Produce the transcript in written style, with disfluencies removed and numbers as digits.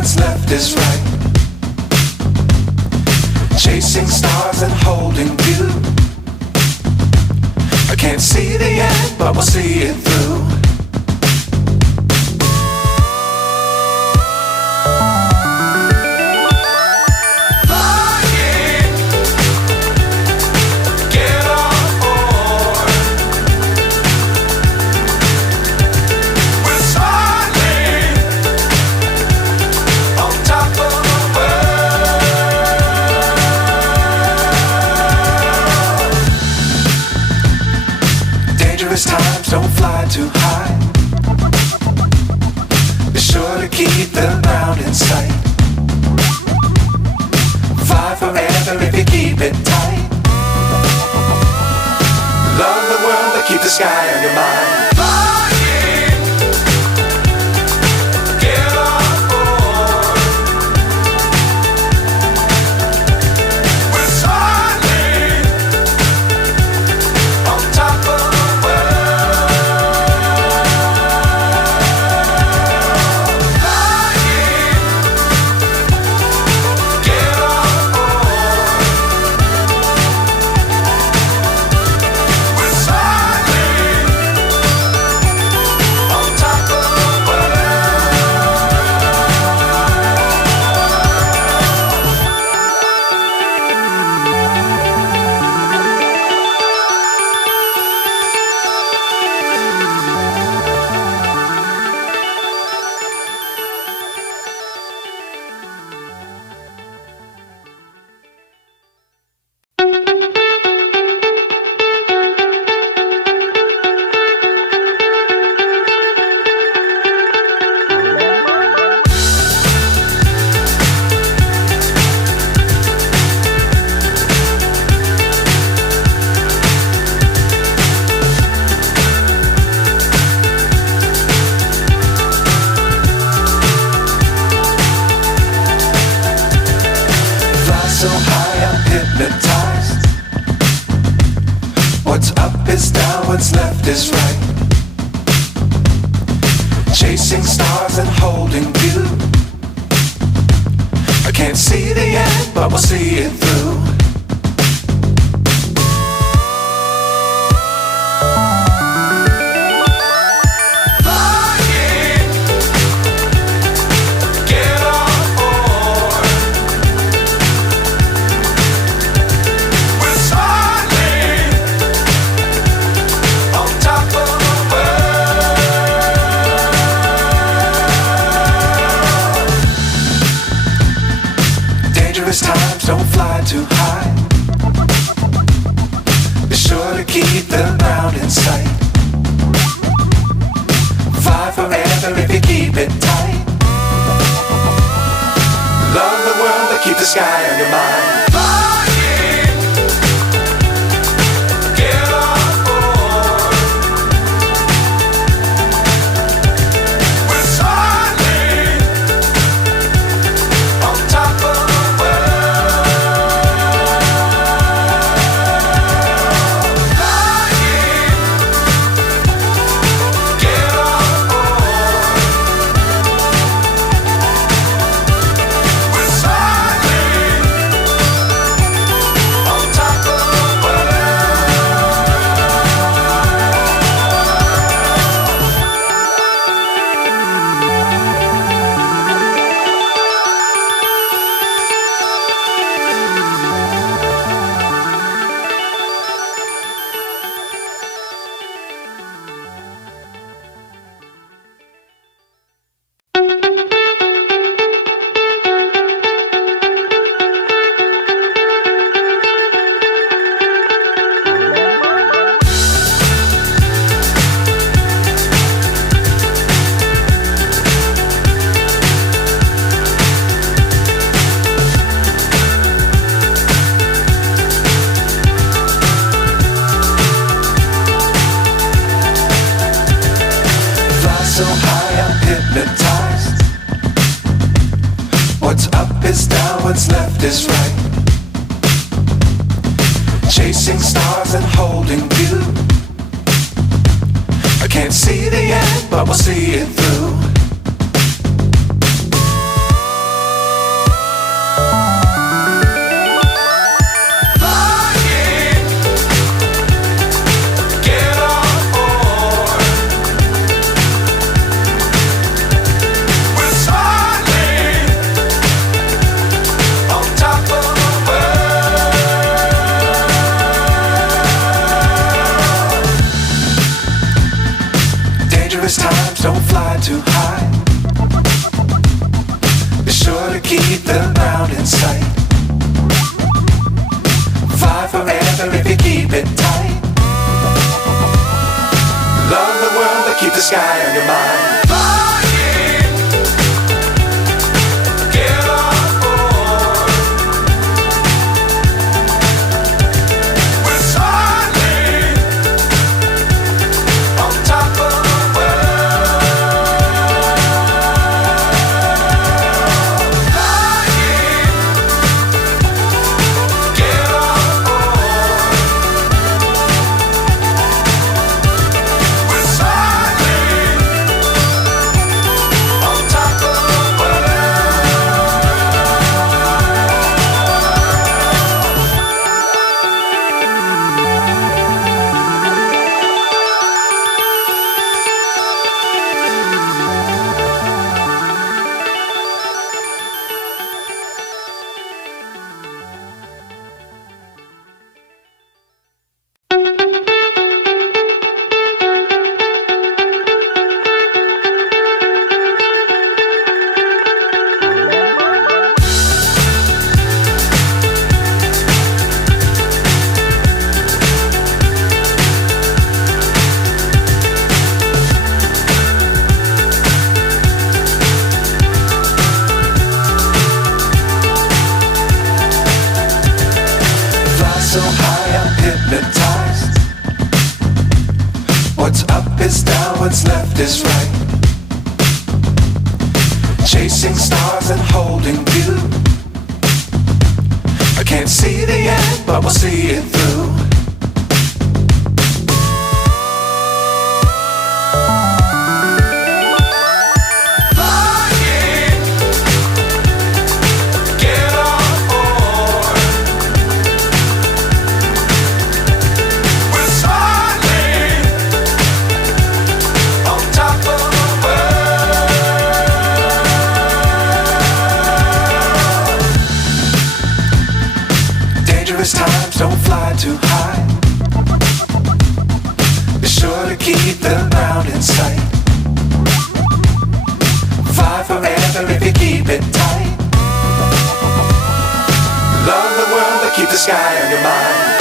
what's left is right. Chasing stars and holding you. I can't see the end, but we'll see it through. Times don't fly too high. Be sure to keep the ground in sight. Fly forever if you keep it tight. Love the world but keep the sky on your mind. So high I'm hypnotized. What's up is down, what's left is right. Chasing stars and holding you. I can't see the end, but we'll see it through. Times don't fly too high. Be sure to keep the ground in sight. Fly forever if you keep it tight. Love the world but keep the sky on your mind. So high I'm hypnotized. What's up is down, what's left is right. Chasing stars and holding you. I can't see the end, but we'll see it through. don't fly too high. Be sure to keep the ground in sight. Fly forever if you keep it tight. Love the world, but keep the sky on your mind. So high I'm hypnotized. What's up is down, what's left is right. Chasing stars and holding you. I can't see the end, but we'll see it through. Dangerous times, don't fly too high. Be sure to keep the ground in sight. Fly forever if you keep it tight. Love the world, but keep the sky on your mind.